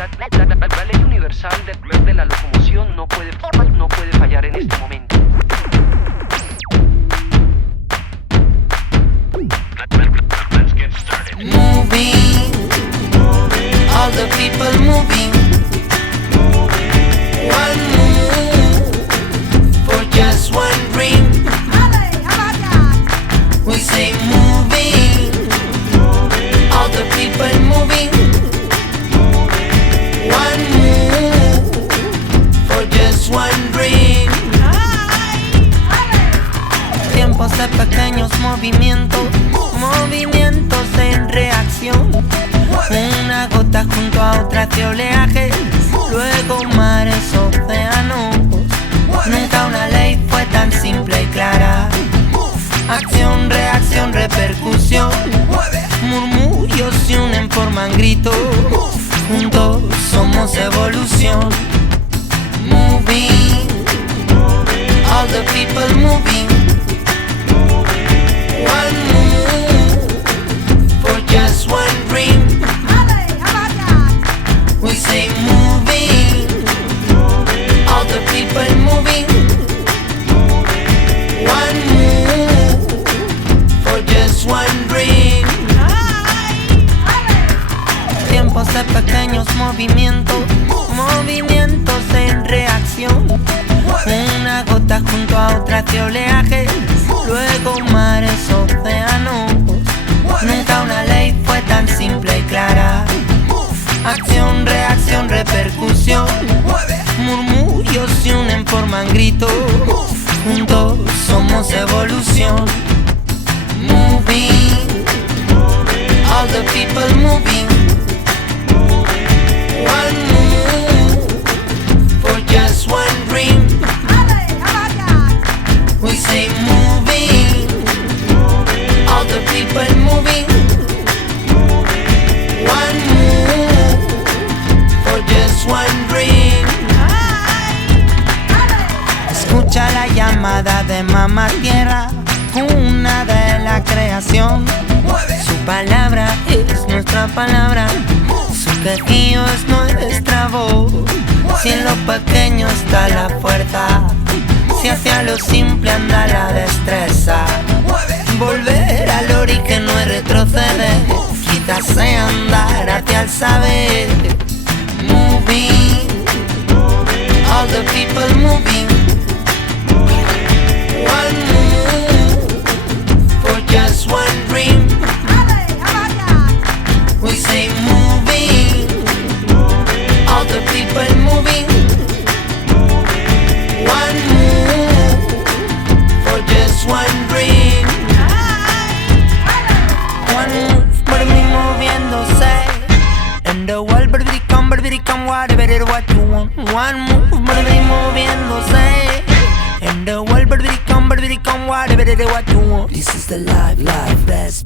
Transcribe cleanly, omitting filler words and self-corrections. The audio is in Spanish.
La ley universal de la locomoción no puede fallar en este momento. Moving, all the people moving. One move for just one dream. We say moving, all the people moving. One move for just one dream. Tiempos de pequeños movimientos, movimientos en reacción. Una gota junto a otra de oleaje, luego mares, océanos. Nunca una ley fue tan simple y clara. Acción, reacción, repercusión. Murmullos se unen, forman gritos. Juntos somos evolución. Moving, all the people moving. One move for just one dream. We say moving, all the people moving. One move for just one dream. Tiempos de pequeños movimientos, movimientos en reacción. Una gota junto a otra de oleaje, luego mares, océanos. Nunca una ley fue tan simple y clara. Acción, reacción, repercusión. Murmullos se unen, forman gritos. Juntos somos evolución. Moving, all the people moving. One move for just one dream. We say moving, all the people moving. One move for just one dream. Escucha la llamada de mamá tierra, cuna de la creación. Su palabra es nuestra palabra, su quejío es nuestra voz. Si en lo pequeño está la fuerza, si hacia lo simple anda la destreza. Volver al ori que no es retroceder, quizás sea andar hacia el saber. Moving, all the people moving. One move for just one dream. We say moving, all the people moving. One move for just one dream. One move por mí moviéndose. And the world become whatever what you want. One move por mí moviéndose. And the world become whatever what you want. This is the life, best